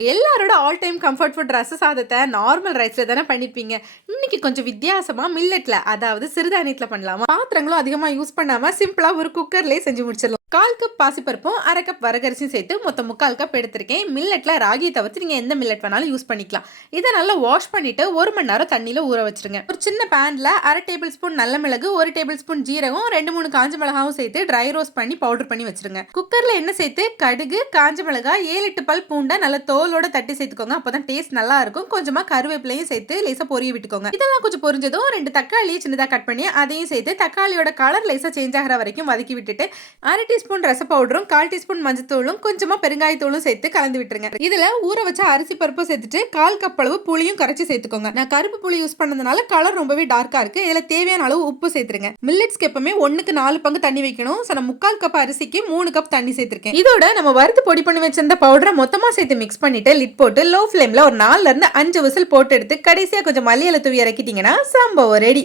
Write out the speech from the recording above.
எல்லாரோட all time comfort food ரச சாதத்தை நார்மல் ரைஸ்ல தானே பண்ணிருப்பீங்க. இன்னைக்கு கொஞ்சம் வித்தியாசமா மில்லட்ல, அதாவது சிறுதானியத்துல பண்ணலாமா? பாத்திரங்களும் அதிகமா யூஸ் பண்ணாம சிம்பிளா ஒரு குக்கர்லயே செஞ்சு முடிச்சிடலாம். 1/4 கப் பாசிப்பருப்பும் 1/2 கப் வரகரிசியும் சேர்த்து மொத்தம் 3/4 கப் எடுத்திருக்கேன். மில்லட்ல ராகியை தவிர்த்து நீங்க எந்த மில்லட் வேணாலும் யூஸ் பண்ணிக்கலாம். இதை நல்லா வாஷ் பண்ணிட்டு 1 மணி நேரம் தண்ணியில ஊற வச்சிருங்க. ஒரு சின்ன பேன்ல 1/2 டேபிள் ஸ்பூன் நல்ல மிளகு, 1 டேபிள் ஸ்பூன் ஜீரகம், 2-3 காஞ்ச மிளகாவும் சேர்த்து ட்ரை ரோஸ்ட் பண்ணி பவுடர் பண்ணி வச்சிருங்க. குக்கர்ல எண்ணெய் சேர்த்து கடுகு, காஞ்ச மிளகாய், 7-8 பல் பூண்டை நல்ல தோலோட தட்டி சேர்த்துக்கோங்க. அப்பதான் டேஸ்ட் நல்லா இருக்கும். கொஞ்சமா கருவேப்பிலையும் சேர்த்து லேசா பொரிய விட்டுக்கோங்க. இதெல்லாம் கொஞ்சம் பொரிஞ்சதும் 2 தக்காளியை சின்னதா கட் பண்ணி அதையும் சேர்த்து தக்காளியோட கலர் லேசா சேஞ்ச் ஆகிற வரைக்கும் வதக்கி விட்டுட்டு 1/2 டீஸ்பூன் ரச பவுடரும் 1/4 டீஸ்பூன் மஞ்சத்தூளும் கொஞ்சமா பெருங்காயத்தூளும் சேர்த்து கலந்து விட்டுருங்க. இதுல ஊற வச்ச அரிசி பருப்பு சேர்த்துட்டு 1/4 கப் அளவு புளியும் கரைச்சி சேர்த்துக்கோங்க. நான் கருப்பு புளி யூஸ் பண்ணதுனால கலர் ரொம்பவே டார்க்கா இருக்கு. இதுல தேவையான அளவு உப்பு சேர்த்துருங்க. மில்லட்ஸ்க்கு எப்பவுமே 1க்கு 4 பங்கு தண்ணி வைக்கணும். நான் 3/4 கப் அரிசிக்கு 3 கப் தண்ணி சேர்த்திருக்கேன். இதோட நம்ம வறுத்து பொடி பண்ணி வச்சிருந்த பவுடரை மொத்தமா சேர்த்து மிக்ஸ் பண்ணிட்டு லிட் போட்டு லோ ஃப்ளேம்ல ஒரு 4 இருந்து 5 விசில் போட்டு எடுத்து கடைசியா கொஞ்சம் மல்லி இலை தூவி இறக்கிட்டீங்கன்னா சாம்பார் ரெடி.